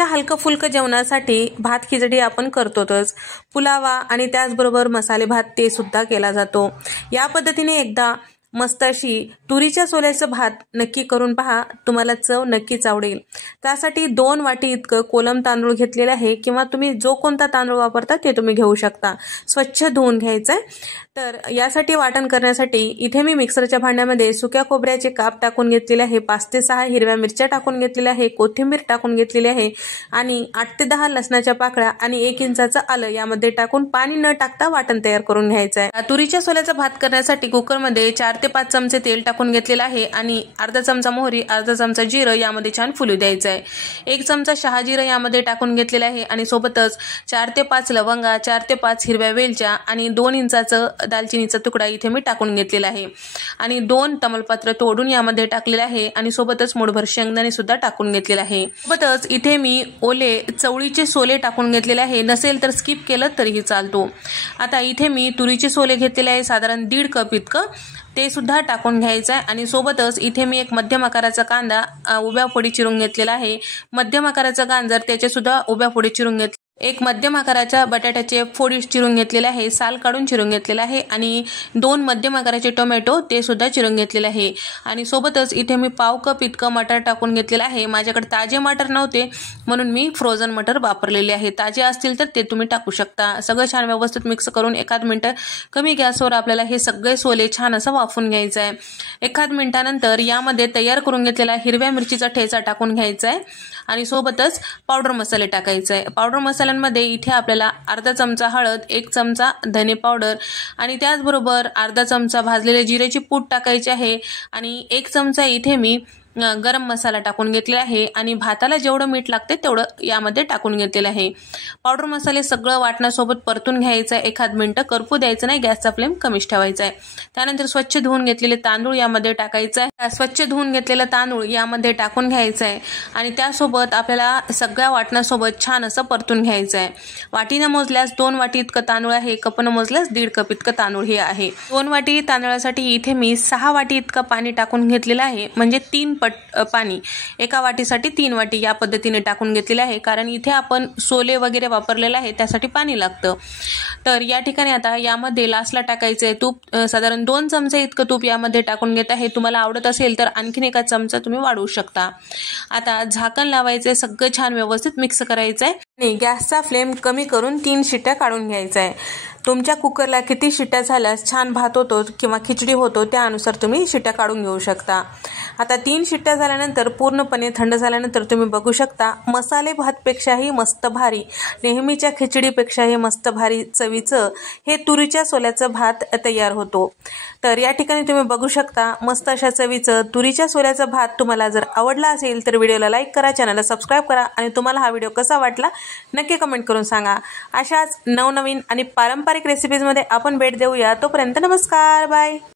हलकं फुलकं जेवणासाठी भात खिचडी आपण करतोच, पुलावा आणि त्याचबरोबर मसाले भात ते सुद्धा केला जातो। या पद्धतीने एकदा मस्त अशी तुरीच्या सोल्याचं भात नक्की करून पहा, तुम्हाला चव नक्कीच आवडेल। त्यासाठी 2 वाटी इतकं कोलम तांदूळ घेतलेले आहे किंवा तुम्ही जो कोणता तांदूळ वापरता ते तुम्ही घेऊ शकता। स्वच्छ धुवून घ्यायचं आहे। तर यासाठी वाटण करण्यासाठी इथे मी मिक्सरच्या भांड्यामध्ये सुक्या खोबऱ्याचे काप टाकून घेतलेले आहे, 5 ते 6 हिरव्या मिरच्या टाकून घेतलेल्या आहे, कोथिंबीर टाकून घेतलेली आहे आणि 8 ते 10 लसणाच्या पाकळ्या आणि 1 इंचाचं आलं यामध्ये टाकून पाणी न टाकता वाटण तयार करून घ्यायचं आहे। तुरीच्या सोल्याचा भात करण्यासाठी कुकरमध्ये 4 ते 5 चमचे तेल टाकून घेतलेलं आहे आणि अर्धा चमचा मोहरी, अर्धा चमचा जिरं यामध्ये छान फुलू द्यायचं आहे। 1 चमचा शहाजिरं यामध्ये टाकून घेतलेलं आहे आणि सोबतच 4 ते 5 लवंगा, 4 ते 5 हिरव्या वेलच्या आणि 2 इंचाचं दालचिनीचा तुकडा इथे मी टाकून घेतलेला आहे आणि 2 तमालपत्र तोडून यामध्ये टाकलेले आहे आणि सोबतच मूठभर शेंगदाणे सुद्धा टाकून घेतलेले आहे। सोबतच इथे मी ओले चवळीचे सोले टाकून घेतलेले आहे, नसेल तर स्किप केलं तरीही चालतो। आता इथे मी तुरीचे सोले घेतलेले आहे साधारण 1.5 कप इतकं, ते सुद्धा टाकून घ्यायचं आहे आणि सोबतच इथे मी एक मध्यम आकाराचा कांदा उभ्या फोडी चिरून घेतलेला आहे। मध्यम आकाराचा गाजर त्याचे सुद्धा उभ्या फोडी चिरून घेतले। एक मध्यम आकाराच्या बटाट्याचे फोडी चिरून घेतलेले आहे, साल काढून चिरून घेतलेला आहे आणि 2 मध्यम आकाराचे टोमॅटो ते सुद्धा चिरून घेतलेले आहे आणि सोबतच इथे मी पाव कप इतकं मटर टाकून घेतलेलं आहे। माझ्याकडे ताजे मटर नव्हते म्हणून मी फ्रोझन मटर वापरलेले आहे, ताजे असतील तर ते तुम्ही टाकू शकता। सगळं छान व्यवस्थित मिक्स करून 1 मिनिट कमी गॅसवर आपल्याला हे सगळे सोले छान असं वाफून घ्यायचं आहे। 1 मिनिटानंतर यामध्ये तयार करून घेतलेला हिरव्या मिरचीचा ठेचा टाकून घ्यायचा आहे आणि सोबतच पावडर मसाले टाकायचे आहे। पावडर मसाल्यांमध्ये इथे आपल्याला अर्धा चमचा हळद, 1 चमचा धने पावडर आणि त्याचबरोबर अर्धा चमचा भाजलेले जिरेची पूड टाकायची आहे आणि 1 चमचा इथे मी गरम मसाला टाकून घेतलेला आहे आणि भाताला जेवढं मीठ लागते तेवढं यामध्ये टाकून घेतलेलं आहे। पावडर मसाले सगळं वाटणासोबत परतून घ्यायचं आहे, 1 मिनिट करपू द्यायचं नाही, गॅसचा फ्लेम कमीच ठेवायचा आहे। त्यानंतर स्वच्छ धुवून घेतलेले तांदूळ यामध्ये टाकायचं आहे, स्वच्छ धुवून घेतलेलं तांदूळ यामध्ये टाकून घ्यायचं आहे आणि त्यासोबत आपल्याला सगळ्या वाटणासोबत छान असं परतून घ्यायचं आहे। वाटीनं मोजल्यास 2 वाटी इतकं तांदूळ आहे, कपनं मोजल्यास 1.5 कप इतकं तांदूळ हे आहे। 2 वाटी तांदळासाठी इथे मी 6 वाटी इतकं पाणी टाकून घेतलेलं आहे, म्हणजे 3 पट पाणी। 1 वाटीसाठी 3 वाटी या पद्धतीने टाकून घेतलेले आहे, कारण इथे आपण सोले वगैरे वापरलेले आहे त्यासाठी पाणी लागतं। तर या ठिकाणी आता यामध्ये लास्टला टाकायचं आहे तूप, साधारण 2 चमचे इतकं तूप यामध्ये टाकून घेत आहे। तुम्हाला आवडत असेल तर आणखीन 1 चमचा तुम्ही वाढवू शकता। आता झाकण लावायचंय, सगळं छान व्यवस्थित मिक्स करायचंय आणि गॅसचा फ्लेम कमी करून 3 शिट्ट्या काढून घ्यायचा आहे। तुमच्या कुकरला किती शिट्ट्या झाल्यास छान भात होतो किंवा खिचडी होतो त्यानुसार तुम्ही शिट्ट्या काढून घेऊ शकता। आता 3 शिट्ट्या झाल्यानंतर पूर्णपणे थंड झाल्यानंतर तुम्ही बघू शकता मसाले भातपेक्षाही मस्त भारी, नेहमीच्या खिचडीपेक्षाही मस्त भारी चवीचं हे तुरीच्या सोल्याचं भात तयार होतो। तर या ठिकाणी तुम्ही बघू शकता मस्त अशा चवीचं तुरीच्या सोल्याचं भात। तुम्हाला जर आवडला असेल तर व्हिडिओला लाईक करा, चॅनलला सबस्क्राईब करा आणि तुम्हाला हा व्हिडिओ कसा वाटला नक्की कमेंट करून सांगा। अशाच नवनवीन आणि पारंपरिक रेसिपीजमध्ये आपण भेट देऊया। तोपर्यंत नमस्कार, बाय।